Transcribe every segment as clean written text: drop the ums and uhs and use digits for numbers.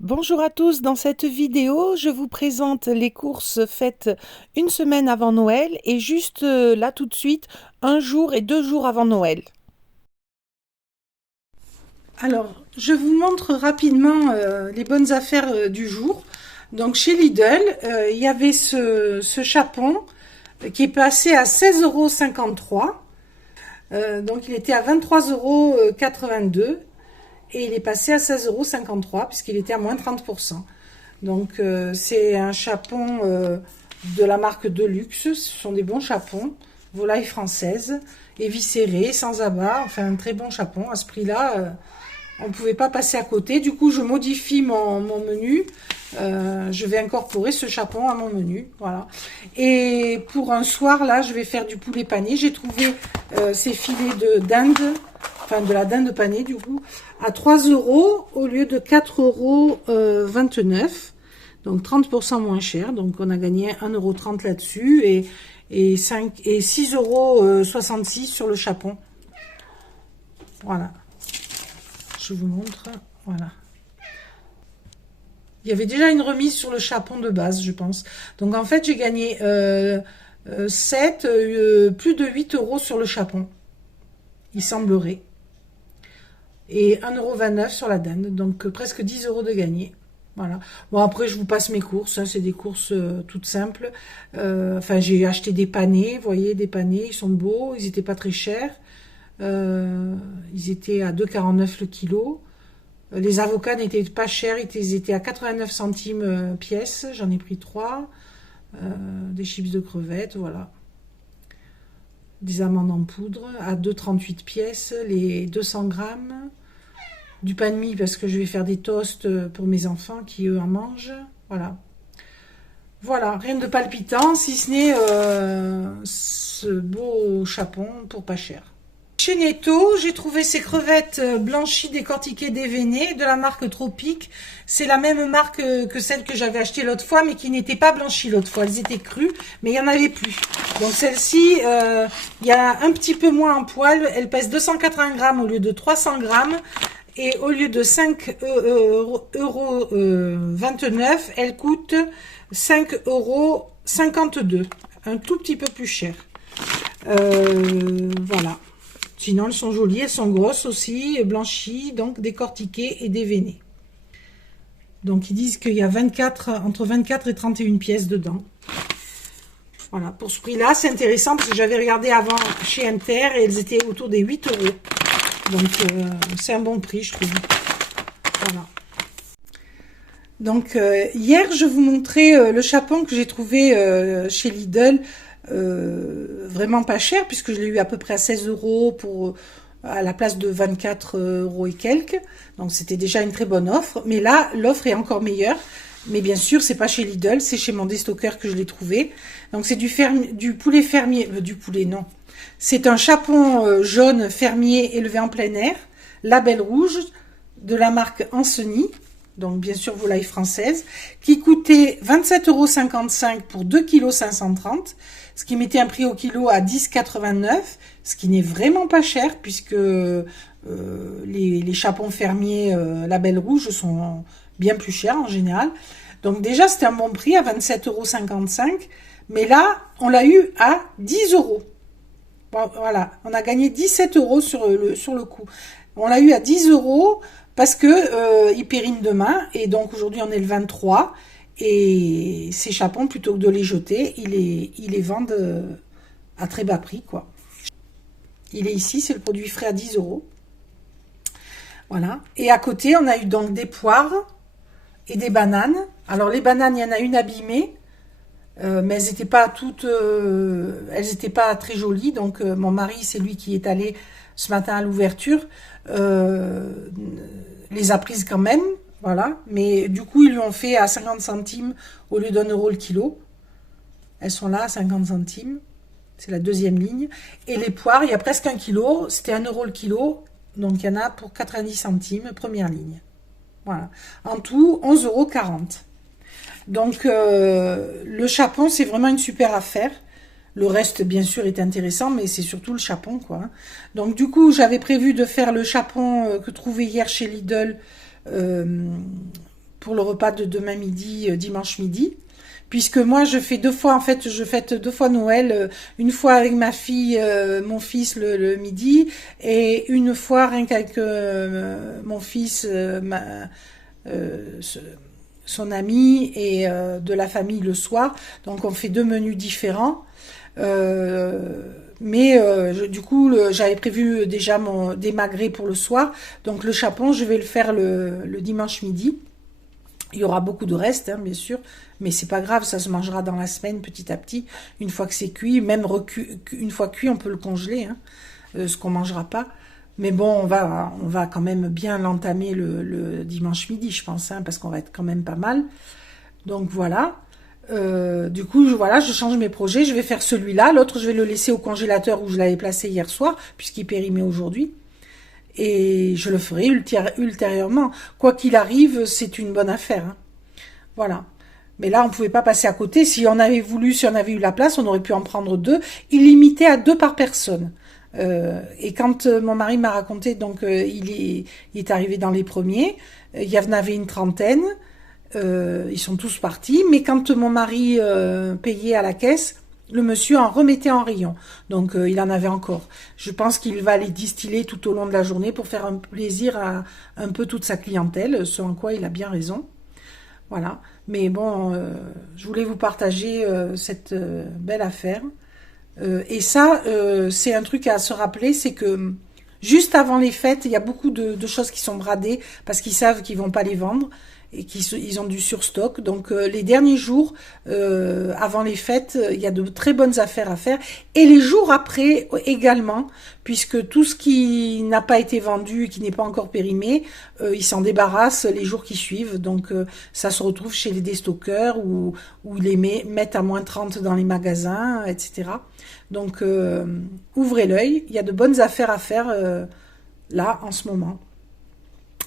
Bonjour à tous, dans cette vidéo, je vous présente les courses faites une semaine avant Noël et juste là tout de suite, un jour et 2 jours avant Noël. Alors, je vous montre rapidement les bonnes affaires du jour. Donc chez Lidl, il y avait ce chapon qui est passé à 16,53 €. Donc il était à 23,82 € et il est passé à 16,53 € puisqu'il était à moins 30%. Donc c'est un chapon de la marque Deluxe. Ce sont des bons chapons, volaille française, éviscérée, sans abat. Enfin un très bon chapon. À ce prix-là, on ne pouvait pas passer à côté. Du coup, je modifie mon menu. Je vais incorporer ce chapon à mon menu. Voilà. Et pour un soir, là, je vais faire du poulet pané. J'ai trouvé ces filets de dinde, enfin de la dinde panée du coup, à 3 € au lieu de 4,29 €. Donc 30% moins cher. Donc on a gagné 1,30 € là-dessus et 6,66 € sur le chapon. Voilà. Je vous montre. Voilà. Il y avait déjà une remise sur le chapon de base, je pense. Donc en fait, j'ai gagné plus de 8 € sur le chapon. Il semblerait. Et 1,29 € sur la dinde. Donc presque 10 € de gagné. Voilà. Bon, après, je vous passe mes courses. Hein, c'est des courses toutes simples. Enfin, j'ai acheté des panés. Vous voyez, des panés. Ils sont beaux. Ils n'étaient pas très chers. Ils étaient à 2,49 € le kilo. Les avocats n'étaient pas chers, ils étaient à 89 centimes pièce. J'en ai pris 3. Des chips de crevettes, voilà. Des amandes en poudre à 2,38 pièces, les 200 grammes. Du pain de mie parce que je vais faire des toasts pour mes enfants qui eux en mangent. Voilà. Voilà, rien de palpitant si ce n'est ce beau chapon pour pas cher. Chez Netto, j'ai trouvé ces crevettes blanchies, décortiquées, déveinées de la marque Tropique. C'est la même marque que celle que j'avais achetée l'autre fois, mais qui n'était pas blanchie l'autre fois. Elles étaient crues, mais il n'y en avait plus. Donc celle-ci, il y a un petit peu moins en poil. Elle pèse 280 grammes au lieu de 300 grammes. Et au lieu de 5,29 €, elle coûte 5,52 €. Un tout petit peu plus cher. Voilà. Sinon, elles sont jolies, elles sont grosses aussi, blanchies, donc décortiquées et déveinées. Donc, ils disent qu'il y a entre 24 et 31 pièces dedans. Voilà, pour ce prix-là, c'est intéressant parce que j'avais regardé avant chez Inter et elles étaient autour des 8 €. Donc, c'est un bon prix, je trouve. Voilà. Donc, hier, je vous montrais le chapon que j'ai trouvé chez Lidl. Vraiment pas cher puisque je l'ai eu à peu près à 16 € à la place de 24 € et quelques. Donc c'était déjà une très bonne offre. Mais là, l'offre est encore meilleure. Mais bien sûr, c'est pas chez Lidl, c'est chez mon déstockeur que je l'ai trouvé. Donc c'est du poulet fermier, du poulet non. C'est un chapon jaune fermier élevé en plein air, label rouge de la marque Ancenis. Donc bien sûr volaille française, qui coûtait 27,55 € pour 2,530 kg, ce qui mettait un prix au kilo à 10,89 €, ce qui n'est vraiment pas cher, puisque les chapons fermiers label rouge sont bien plus chers en général. Donc déjà c'était un bon prix à 27,55 €, mais là on l'a eu à 10 €. Bon, voilà, on a gagné 17 € sur le coup. On l'a eu à 10 € parce que il périme demain et donc aujourd'hui on est le 23 et ces chapons plutôt que de les jeter, ils les vendent à très bas prix quoi. Il est ici, c'est le produit frais à 10 €. Voilà. Et à côté, on a eu donc des poires et des bananes. Alors les bananes, il y en a une abîmée. Mais elles n'étaient pas toutes, elles n'étaient pas très jolies. Donc mon mari, c'est lui qui est allé ce matin à l'ouverture, les a prises quand même, voilà. Mais du coup, ils lui ont fait à 50 centimes au lieu d'1 € le kilo. Elles sont là à 50 centimes. C'est la deuxième ligne. Et les poires, il y a presque 1 kilo. C'était 1 € le kilo. Donc il y en a pour 90 centimes, première ligne. Voilà. En tout, 11,40 €. Donc le chapon, c'est vraiment une super affaire. Le reste, bien sûr, est intéressant, mais c'est surtout le chapon, quoi. Donc du coup, j'avais prévu de faire le chapon que trouvé hier chez Lidl pour le repas de demain midi, dimanche midi. Puisque moi, je fais deux fois, en fait, je fête deux fois Noël, une fois avec ma fille, mon fils le midi, et une fois rien qu'avec mon fils, euh, ce- son ami et de la famille le soir. Donc on fait deux menus différents. Du coup, j'avais prévu déjà des magrets pour le soir. Donc le chapon, je vais le faire le dimanche midi. Il y aura beaucoup de reste, hein, bien sûr, mais c'est pas grave, ça se mangera dans la semaine petit à petit. Une fois que c'est cuit, même une fois cuit, on peut le congeler, hein, ce qu'on mangera pas. Mais bon, on va quand même bien l'entamer le dimanche midi, je pense, hein, parce qu'on va être quand même pas mal. Donc voilà. Du coup, voilà, je change mes projets. Je vais faire celui-là. L'autre, je vais le laisser au congélateur où je l'avais placé hier soir, puisqu'il périmait aujourd'hui. Et je le ferai ultérieurement. Quoi qu'il arrive, c'est une bonne affaire, hein. Voilà. Mais là, on ne pouvait pas passer à côté. Si on avait voulu, si on avait eu la place, on aurait pu en prendre deux, illimité à deux par personne. Et quand mon mari m'a raconté, donc il est arrivé dans les premiers, il y en avait une trentaine. Ils sont tous partis, mais quand mon mari payait à la caisse, le monsieur en remettait en rayon. Donc il en avait encore. Je pense qu'il va les distiller tout au long de la journée pour faire un plaisir à un peu toute sa clientèle, ce en quoi il a bien raison. Voilà. Mais bon, je voulais vous partager cette belle affaire. Et ça, c'est un truc à se rappeler, c'est que juste avant les fêtes, il y a beaucoup de choses qui sont bradées parce qu'ils savent qu'ils vont pas les vendre et ils ont du surstock. Donc les derniers jours avant les fêtes, il y a de très bonnes affaires à faire. Et les jours après également, puisque tout ce qui n'a pas été vendu, qui n'est pas encore périmé, ils s'en débarrassent les jours qui suivent. Donc ça se retrouve chez les déstockeurs ou ils les mettent à -30 dans les magasins, etc. Donc ouvrez l'œil, il y a de bonnes affaires à faire là en ce moment.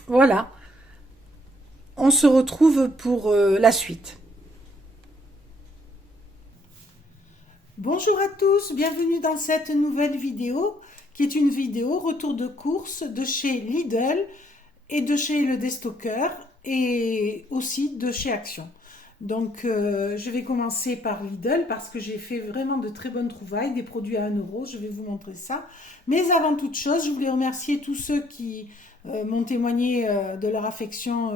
Voilà. On se retrouve pour la suite. Bonjour à tous, bienvenue dans cette nouvelle vidéo qui est une vidéo retour de course de chez Lidl et de chez le Destocker et aussi de chez Action. Donc je vais commencer par Lidl parce que j'ai fait vraiment de très bonnes trouvailles, des produits à 1 euro, je vais vous montrer ça. Mais avant toute chose, je voulais remercier tous ceux qui m'ont témoigné de leur affection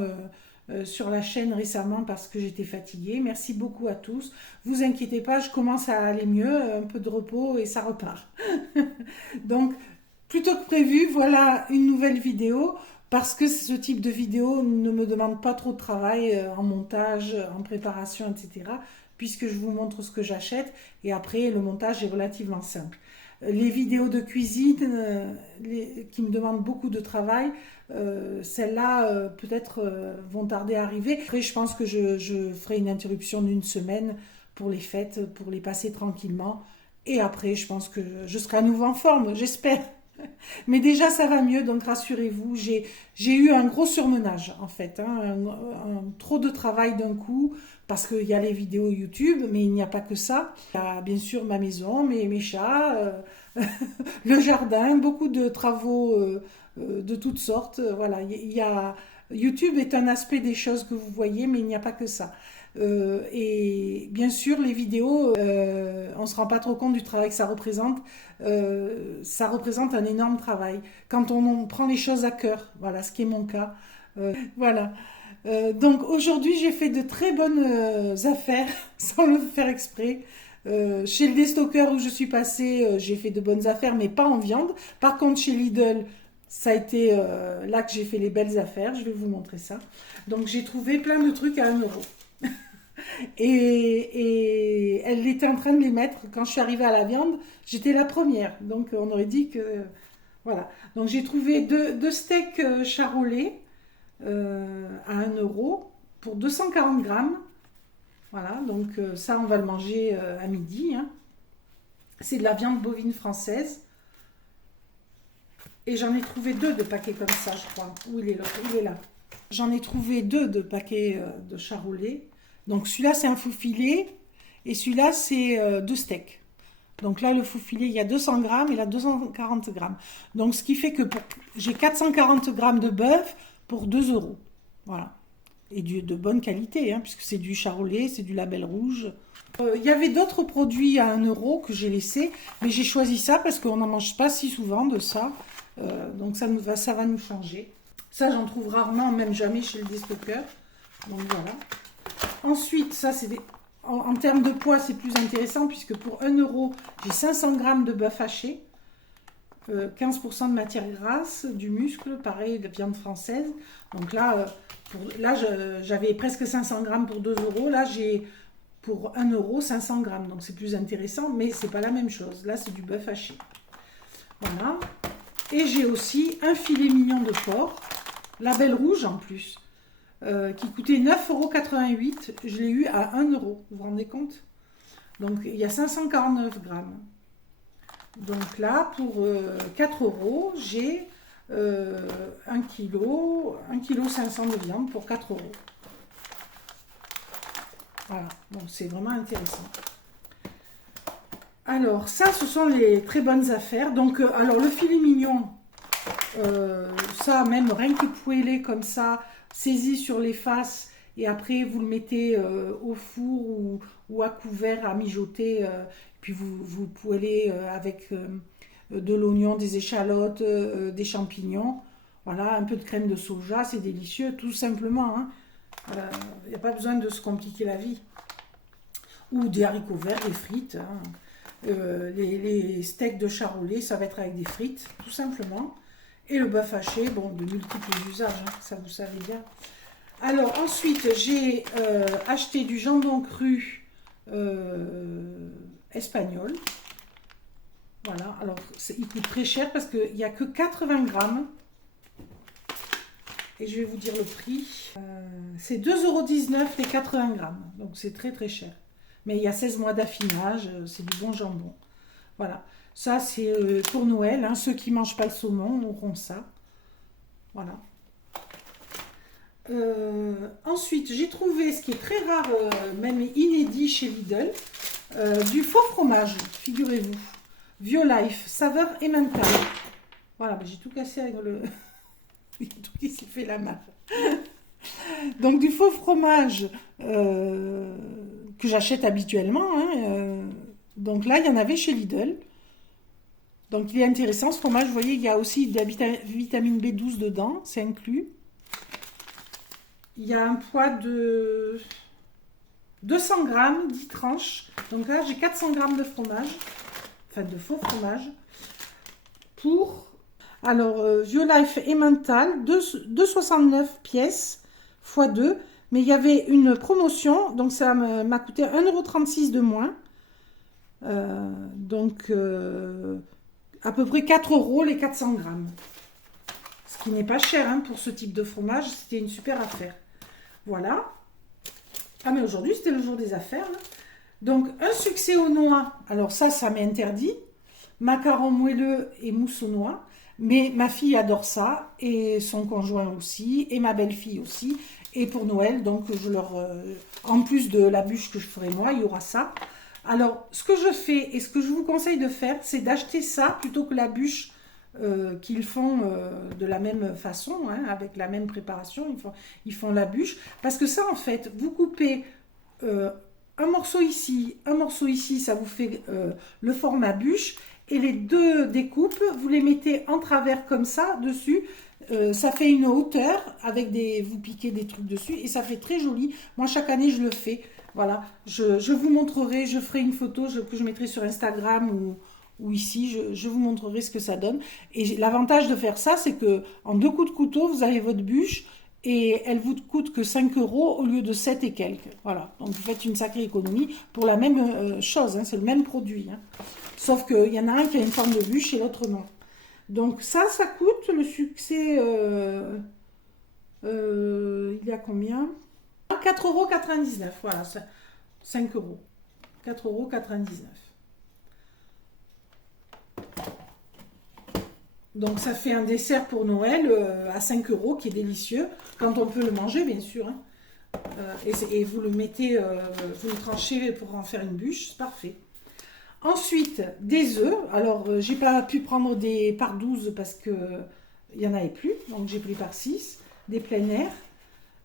sur la chaîne récemment parce que j'étais fatiguée. Merci beaucoup à tous. Vous inquiétez pas, je commence à aller mieux, un peu de repos et ça repart. Donc, plutôt que prévu, voilà une nouvelle vidéo parce que ce type de vidéo ne me demande pas trop de travail en montage, en préparation, etc. Puisque je vous montre ce que j'achète et après le montage est relativement simple. Les vidéos de cuisine qui me demandent beaucoup de travail, celles-là peut-être vont tarder à arriver. Après, je pense que je ferai une interruption d'une semaine pour les fêtes, pour les passer tranquillement. Et après, je pense que je serai à nouveau en forme, j'espère. Mais déjà, ça va mieux, donc rassurez-vous. J'ai eu un gros surmenage, en fait, hein, trop de travail d'un coup, parce qu'il y a les vidéos YouTube, mais il n'y a pas que ça. Il y a bien sûr ma maison, mes chats, le jardin, beaucoup de travaux de toutes sortes. Voilà, YouTube est un aspect des choses que vous voyez, mais il n'y a pas que ça. Et bien sûr, les vidéos, on ne se rend pas trop compte du travail que ça représente. Ça représente un énorme travail. Quand on prend les choses à cœur, voilà, ce qui est mon cas. Voilà. Donc aujourd'hui, j'ai fait de très bonnes affaires, sans le faire exprès. Chez le Destocker où je suis passée, j'ai fait de bonnes affaires, mais pas en viande. Par contre, chez Lidl, ça a été là que j'ai fait les belles affaires. Je vais vous montrer ça. Donc j'ai trouvé plein de trucs à 1 euro. Et elle était en train de les mettre. Quand je suis arrivée à la viande, j'étais la première. Donc on aurait dit que... Voilà. Donc j'ai trouvé deux steaks charolais à 1 euro pour 240 grammes. Voilà, donc ça on va le manger à midi, hein. C'est de la viande bovine française. Et j'en ai trouvé deux de paquets comme ça, je crois. Où il est là, il est là. J'en ai trouvé deux de paquets de charolais. Donc celui-là c'est un fou filet et celui-là c'est deux steaks. Donc là le fou filet il y a 200 grammes et là 240 grammes. Donc ce qui fait que j'ai 440 grammes de bœuf pour 2 euros. Voilà. Et de bonne qualité, hein, puisque c'est du charolais, c'est du label rouge. Il y avait d'autres produits à 1 € que j'ai laissé, mais j'ai choisi ça parce qu'on n'en mange pas si souvent de ça. Donc ça va nous changer. Ça, j'en trouve rarement, même jamais chez le déstockeur. Donc voilà. Ensuite, ça, c'est en termes de poids, c'est plus intéressant puisque pour 1 €, j'ai 500 grammes de bœuf haché, 15% de matière grasse, du muscle, pareil, de viande française. Donc là, j'avais presque 500 grammes pour 2 €. Là, j'ai pour 1 € 500 grammes. Donc c'est plus intéressant, mais c'est pas la même chose. Là, c'est du bœuf haché. Voilà. Et j'ai aussi un filet mignon de porc, label rouge en plus, qui coûtait 9,88 €. Je l'ai eu à 1 €. Vous vous rendez compte? Donc il y a 549 grammes. Donc là, pour 4 €, j'ai 1 kg 500 de viande pour 4 €. Voilà, donc c'est vraiment intéressant. Alors, ça, ce sont les très bonnes affaires. Donc, alors, le filet mignon, ça, même rien que poêlé comme ça, saisi sur les faces, et après, vous le mettez au four ou à couvert à mijoter, puis vous poêlez avec de l'oignon, des échalotes, des champignons. Voilà, un peu de crème de soja, c'est délicieux, tout simplement, hein. Il n'y a pas besoin de se compliquer la vie. Ou des haricots verts, des frites, hein. Les steaks de charolais, ça va être avec des frites, tout simplement. Et le bœuf haché, bon, de multiples usages, hein, ça vous savez bien. Alors, ensuite, j'ai acheté du jambon cru espagnol. Voilà, alors il coûte très cher parce qu'il n'y a que 80 grammes. Et je vais vous dire le prix. C'est 2,19 € les 80 grammes. Donc c'est très très cher. Mais il y a 16 mois d'affinage. C'est du bon jambon. Voilà. Ça c'est pour Noël, hein. Ceux qui ne mangent pas le saumon auront ça. Voilà. Ensuite, j'ai trouvé ce qui est très rare, même inédit chez Lidl. Du faux fromage, figurez-vous. Violife, saveur emmental. Voilà, ben, j'ai tout cassé avec le... tout qui s'est fait la main. Donc du faux fromage que j'achète habituellement, hein, donc là, il y en avait chez Lidl. Donc il est intéressant ce fromage. Vous voyez, il y a aussi de la vitamine B12 dedans, c'est inclus. Il y a un poids de 200 grammes, 10 tranches. Donc là, j'ai 400 grammes de fromage, enfin de faux fromage, pour... Alors, Violife Emmental, 2,69 pièces x 2. Mais il y avait une promotion, donc ça m'a coûté 1,36 € de moins. Donc, à peu près 4 € les 400 grammes. Ce qui n'est pas cher, hein, pour ce type de fromage. C'était une super affaire. Voilà. Ah, mais aujourd'hui, c'était le jour des affaires, là. Donc, un succès aux noix. Alors ça m'est interdit. Macarons moelleux et mousse aux noix. Mais ma fille adore ça, et son conjoint aussi, et ma belle-fille aussi. Et pour Noël, donc je leur, en plus de la bûche que je ferai moi, il y aura ça. Alors, ce que je fais et ce que je vous conseille de faire, c'est d'acheter ça plutôt que la bûche qu'ils font de la même façon, hein, avec la même préparation. Ils font la bûche. Parce que ça, en fait, vous coupez un morceau ici, ça vous fait le format bûche. Et les deux découpes, vous les mettez en travers comme ça, dessus. Ça fait une hauteur, avec vous piquez des trucs dessus, et ça fait très joli. Moi, chaque année, je le fais. Voilà, je vous montrerai, je ferai une photo que je mettrai sur Instagram ou ici, je vous montrerai ce que ça donne. Et l'avantage de faire ça, c'est que en 2 coups de couteau, vous avez votre bûche, et elle vous coûte que 5 € au lieu de 7 et quelques. Voilà, donc vous faites une sacrée économie pour la même chose, hein, c'est le même produit, hein. Sauf qu'il y en a un qui a une forme de bûche et l'autre non. Donc ça coûte, le succès, il y a combien? 4,99 €, voilà, 5 €. 4,99 €. Donc ça fait un dessert pour Noël à 5 € qui est délicieux, quand on peut le manger bien sûr, hein. Et vous le mettez, vous le tranchez pour en faire une bûche, c'est parfait. Ensuite, des œufs. Alors, j'ai pas pu prendre des par 12 parce que il y en avait plus, donc j'ai pris par 6, des plein air.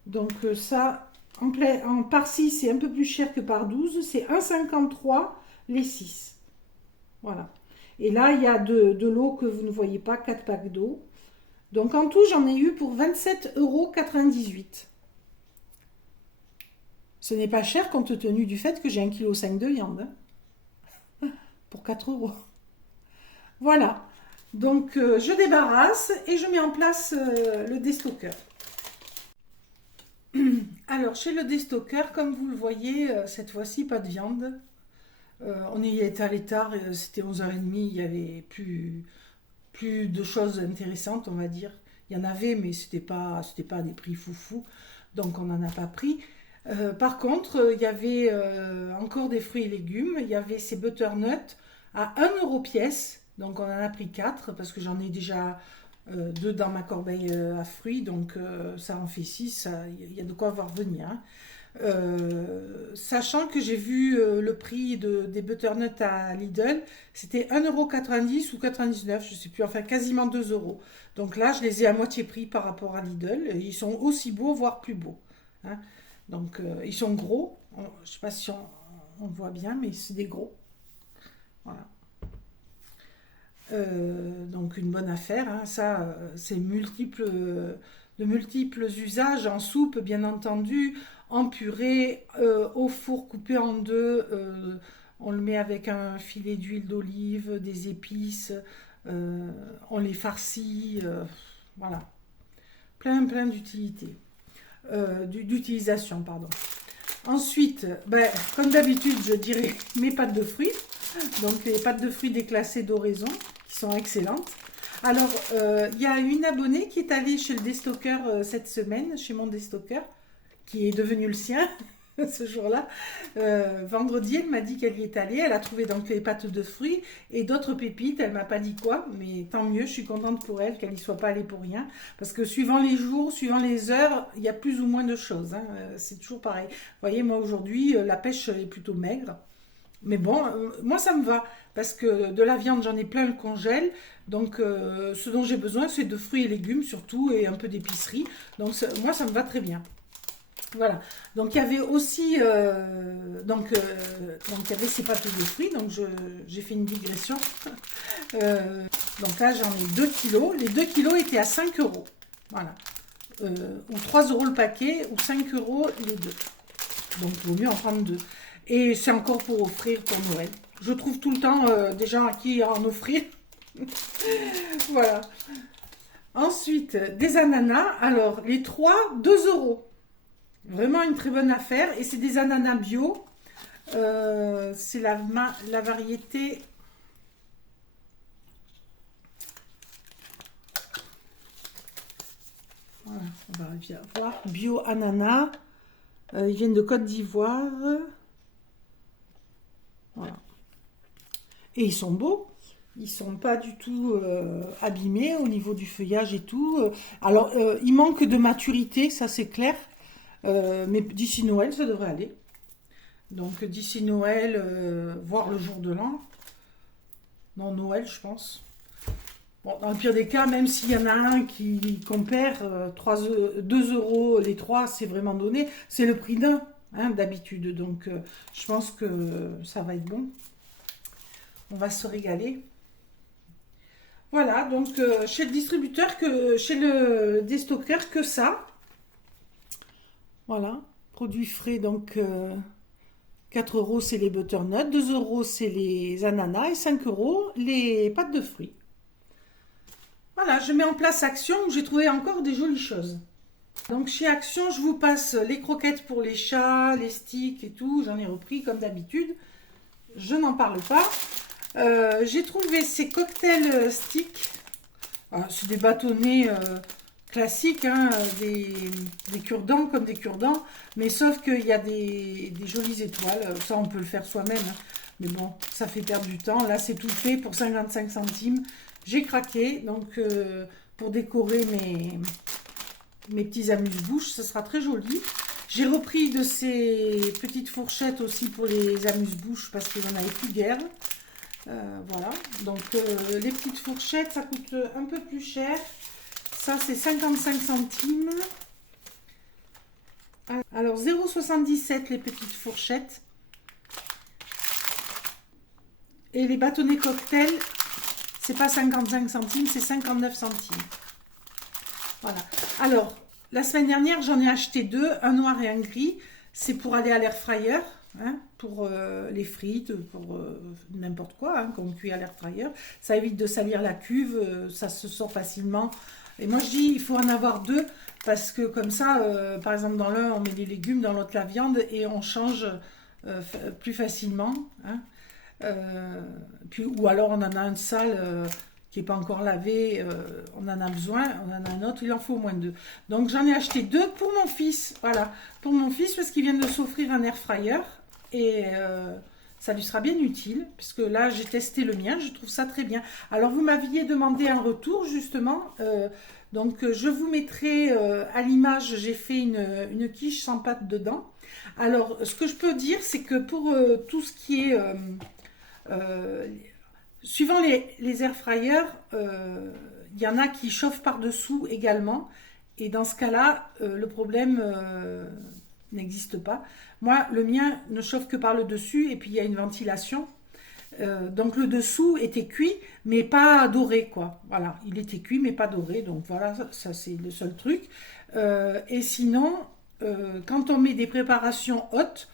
Donc ça, en par 6, c'est un peu plus cher que par 12. C'est 1,53 les 6. Voilà. Et là, il y a de l'eau que vous ne voyez pas, 4 packs d'eau. Donc en tout, j'en ai eu pour 27,98 €. Ce n'est pas cher compte tenu du fait que j'ai 1,5 kg de viande, hein, pour 4 euros. Voilà. Donc je débarrasse et je mets en place le déstockeur. Alors chez le déstockeur, comme vous le voyez, cette fois-ci pas de viande. On y est allé tard, c'était 11h30, il y avait plus de choses intéressantes, on va dire. Il y en avait, mais c'était pas des prix foufou, donc on n'en a pas pris. Par contre, il y avait encore des fruits et légumes. Il y avait ces butternuts à 1 € pièce, donc on en a pris 4 parce que j'en ai déjà 2 dans ma corbeille à fruits, donc ça en fait 6. Il y a de quoi voir venir, hein. Sachant que j'ai vu le prix des butternuts à Lidl, c'était 1,90 € ou 99, je sais plus, enfin quasiment 2 euros. Donc là, je les ai à moitié prix par rapport à Lidl. Ils sont aussi beaux, voire plus beaux, hein. Donc ils sont gros. Je sais pas si on voit bien, mais c'est des gros. Voilà. Donc une bonne affaire, hein. Ça, c'est de multiples usages en soupe, bien entendu, en purée, au four coupé en deux. On le met avec un filet d'huile d'olive, des épices. On les farcit. Voilà, plein d'utilités, d'utilisation, pardon. Ensuite, ben, comme d'habitude, je dirais mes pâtes de fruits. Donc les pâtes de fruits déclassées d'oraison, qui sont excellentes. Alors, il y a une abonnée qui est allée chez le déstockeur cette semaine, chez mon déstockeur, qui est devenu le sien ce jour-là. Vendredi, elle m'a dit qu'elle y est allée. Elle a trouvé donc les pâtes de fruits et d'autres pépites. Elle m'a pas dit quoi, mais tant mieux. Je suis contente pour elle qu'elle n'y soit pas allée pour rien. Parce que suivant les jours, suivant les heures, il y a plus ou moins de choses, hein. C'est toujours pareil. Vous voyez, moi aujourd'hui, la pêche est plutôt maigre. Mais bon, moi ça me va, parce que de la viande j'en ai plein le congèle, donc ce dont j'ai besoin c'est de fruits et légumes surtout, et un peu d'épicerie, donc moi ça me va très bien. Voilà, donc il y avait aussi, donc il y avait ces pâtes de fruits, donc j'ai fait une digression. Euh, donc là j'en ai 2 kilos, les 2 kilos étaient à 5 euros, voilà. Ou 3 euros le paquet, ou 5 euros les deux, donc il vaut mieux en prendre deux. Et c'est encore pour offrir pour Noël. Je trouve tout le temps des gens à qui en offrir. Voilà. Ensuite, des ananas. Alors, les trois, 2 euros. Vraiment une très bonne affaire. Et c'est des ananas bio. C'est la variété. Voilà, on va voir. Bio ananas. Ils viennent de Côte d'Ivoire. Voilà. Et ils sont beaux. Ils sont pas du tout abîmés au niveau du feuillage et tout. Alors, il manque de maturité, ça c'est clair. Mais d'ici Noël, ça devrait aller. Donc d'ici Noël, voire le jour de l'an. Non, Noël, je pense. Bon, dans le pire des cas, même s'il y en a un qu'on perd, 2 euros les trois, c'est vraiment donné. C'est le prix d'un, hein, d'habitude. Donc je pense que ça va être bon. On va se régaler. Voilà, donc chez le distributeur, chez le déstockeur, que ça. Voilà, produits frais, donc 4 euros c'est les butternuts, 2 euros c'est les ananas et 5 euros les pâtes de fruits. Voilà, je mets en place Action où j'ai trouvé encore des jolies choses. Donc chez Action, je vous passe les croquettes pour les chats, les sticks et tout. J'en ai repris comme d'habitude. Je n'en parle pas. J'ai trouvé ces cocktails sticks. Ah, c'est des bâtonnets classiques, hein, des cure-dents comme des cure-dents. Mais sauf qu'il y a des jolies étoiles. Ça, on peut le faire soi-même, hein. Mais bon, ça fait perdre du temps. Là, c'est tout fait pour 55 centimes. J'ai craqué. Donc, pour décorer mes petits amuse-bouches, ce sera très joli. J'ai repris de ces petites fourchettes aussi pour les amuse-bouches parce que j'en avais plus guère. Voilà, donc les petites fourchettes, ça coûte un peu plus cher. Ça, c'est 55 centimes. Alors 0,77 les petites fourchettes. Et les bâtonnets cocktail, c'est pas 55 centimes, c'est 59 centimes. Voilà. Alors, la semaine dernière, j'en ai acheté deux, un noir et un gris. C'est pour aller à l'air fryer, hein, pour les frites, pour n'importe quoi, hein, qu'on cuit à l'air fryer. Ça évite de salir la cuve, ça se sort facilement. Et moi, je dis, il faut en avoir deux, parce que comme ça, par exemple, dans l'un, on met les légumes, dans l'autre, la viande, et on change plus facilement. Hein. Puis, ou alors, on en a un sale qui n'est pas encore lavé, on en a besoin, on en a un autre, il en faut au moins deux. Donc, j'en ai acheté deux pour mon fils, voilà, pour mon fils, parce qu'il vient de s'offrir un air fryer, et ça lui sera bien utile, puisque là, j'ai testé le mien, je trouve ça très bien. Alors, vous m'aviez demandé un retour, justement, donc je vous mettrai à l'image, j'ai fait une quiche sans pâte dedans. Alors, ce que je peux dire, c'est que pour tout ce qui est... suivant les air fryers, il y en a qui chauffent par-dessous également. Et dans ce cas-là, le problème n'existe pas. Moi, le mien ne chauffe que par le dessus et puis il y a une ventilation. Donc le dessous était cuit, mais pas doré, quoi. Voilà, il était cuit, mais pas doré. Donc voilà, ça c'est le seul truc. Et sinon, quand on met des préparations hautes,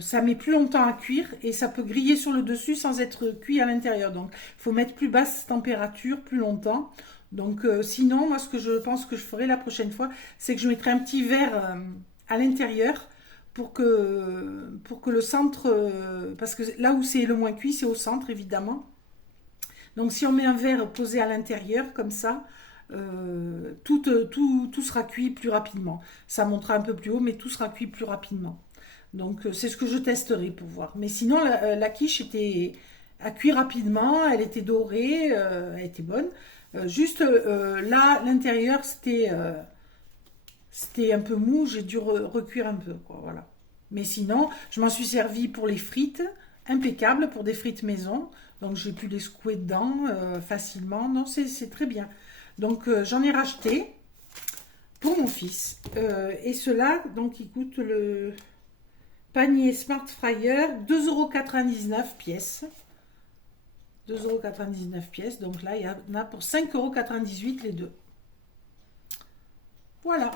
ça met plus longtemps à cuire et ça peut griller sur le dessus sans être cuit à l'intérieur. Donc, il faut mettre plus basse température, plus longtemps. Donc, sinon, moi, ce que je pense que je ferai la prochaine fois, c'est que je mettrai un petit verre à l'intérieur pour que le centre, parce que là où c'est le moins cuit, c'est au centre, évidemment. Donc, si on met un verre posé à l'intérieur, comme ça, tout sera cuit plus rapidement. Ça montera un peu plus haut, mais tout sera cuit plus rapidement. Donc c'est ce que je testerai pour voir. Mais sinon la quiche était à cuire rapidement, elle était dorée, elle était bonne. Juste là l'intérieur c'était un peu mou, j'ai dû recuire un peu quoi, voilà. Mais sinon je m'en suis servi pour les frites, impeccable pour des frites maison. Donc j'ai pu les secouer dedans facilement. Non c'est très bien. Donc j'en ai racheté pour mon fils. Et cela donc il coûte le panier Smart Fryer, 2,99 € pièce. 2,99 € pièce. Donc là, il y en a pour 5,98 € les deux. Voilà.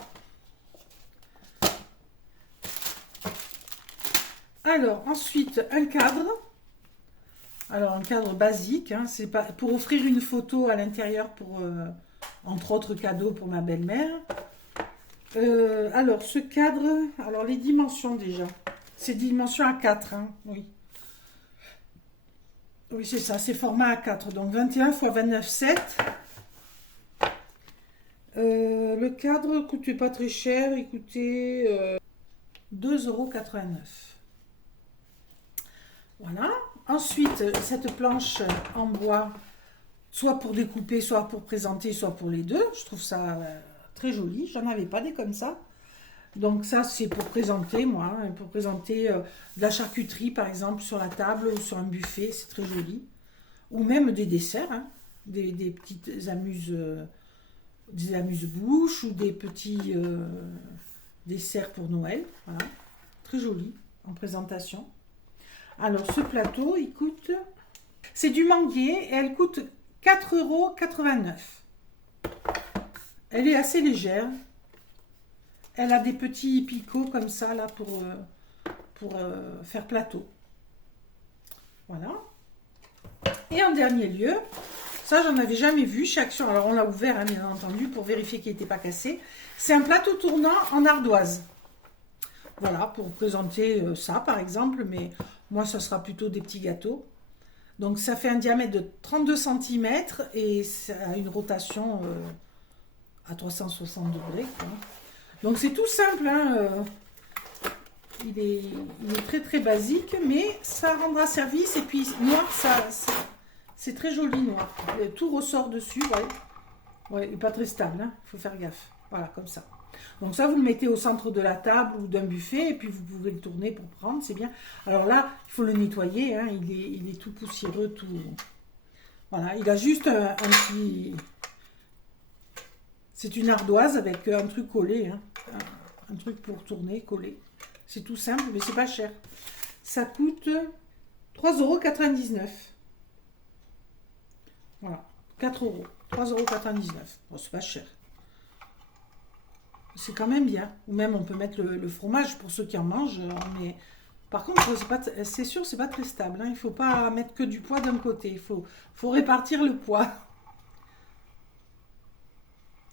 Alors, ensuite, un cadre. Alors, un cadre basique. Hein, c'est pas pour offrir une photo à l'intérieur pour, entre autres cadeaux pour ma belle-mère. Alors, ce cadre, alors les dimensions déjà. C'est dimension A4, hein, oui. Oui, c'est ça, c'est format A4. Donc 21 x 29,7. Le cadre coûtait pas très cher, il coûtait 2,89 €. Voilà. Ensuite, cette planche en bois, soit pour découper, soit pour présenter, soit pour les deux. Je trouve ça très joli. J'en avais pas des comme ça. Donc ça, c'est pour présenter, moi, hein, pour présenter de la charcuterie, par exemple, sur la table ou sur un buffet, c'est très joli. Ou même des desserts, hein, des petites des amuse-bouches ou des petits desserts pour Noël. Voilà, très joli en présentation. Alors, ce plateau, il coûte... C'est du manguier et elle coûte 4,89 €. Elle est assez légère. Elle a des petits picots comme ça, là, pour faire plateau. Voilà. Et en dernier lieu, ça, j'en avais jamais vu chez Action. Alors, on l'a ouvert, hein, bien entendu, pour vérifier qu'il n'était pas cassé. C'est un plateau tournant en ardoise. Voilà, pour présenter ça, par exemple. Mais moi, ça sera plutôt des petits gâteaux. Donc, ça fait un diamètre de 32 cm et ça a une rotation à 360 degrés, quoi. Donc c'est tout simple, hein. Il est très très basique, mais ça rendra service. Et puis noir, c'est très joli noir. Tout ressort dessus, ouais, il n'est pas très stable, hein. Il faut faire gaffe. Voilà, comme ça. Donc ça, vous le mettez au centre de la table ou d'un buffet, et puis vous pouvez le tourner pour prendre, c'est bien. Alors là, il faut le nettoyer, hein. Il est tout poussiéreux, tout... Voilà, il a juste un petit... C'est une ardoise avec un truc collé, hein. un truc pour tourner, coller. C'est tout simple, mais c'est pas cher. Ça coûte 3,99 €. Voilà, 4 €, 3,99 €. Bon, c'est pas cher. C'est quand même bien. Ou même on peut mettre le fromage pour ceux qui en mangent. Mais par contre, c'est sûr, c'est pas très stable. Hein. Il faut pas mettre que du poids d'un côté. Il faut répartir le poids.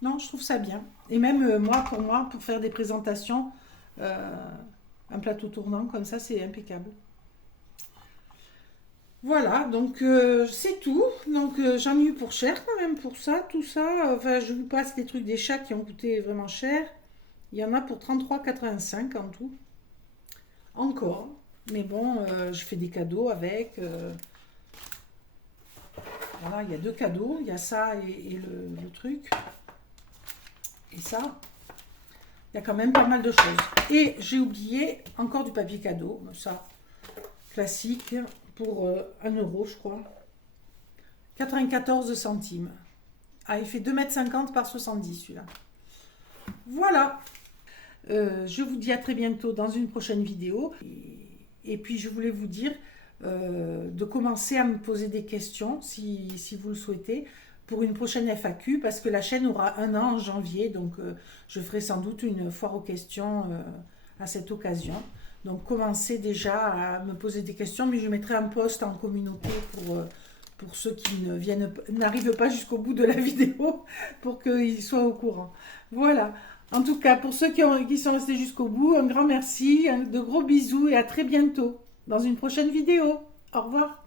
Non, je trouve ça bien. Et même moi, pour faire des présentations, un plateau tournant comme ça, c'est impeccable. Voilà, donc c'est tout. Donc j'en ai eu pour cher quand même pour ça, tout ça. Enfin, je vous passe des trucs des chats qui ont coûté vraiment cher. Il y en a pour 33,85 en tout. Encore. Mais bon, je fais des cadeaux avec. Voilà, il y a deux cadeaux. Il y a ça et le truc. Et ça, il y a quand même pas mal de choses. Et j'ai oublié encore du papier cadeau. Ça, classique, pour 1 € je crois. 94 centimes. Ah, il fait 2,50 m par 70 celui-là. Voilà. Je vous dis à très bientôt dans une prochaine vidéo. Et puis je voulais vous dire de commencer à me poser des questions si vous le souhaitez pour une prochaine FAQ parce que la chaîne aura 1 an en janvier. Donc je ferai sans doute une foire aux questions à cette occasion. Donc commencez déjà à me poser des questions, mais je mettrai un post en communauté pour ceux qui n'arrivent pas jusqu'au bout de la vidéo, pour qu'ils soient au courant. Voilà. En tout cas, pour ceux qui sont restés jusqu'au bout, un grand merci, de gros bisous et à très bientôt dans une prochaine vidéo. Au revoir.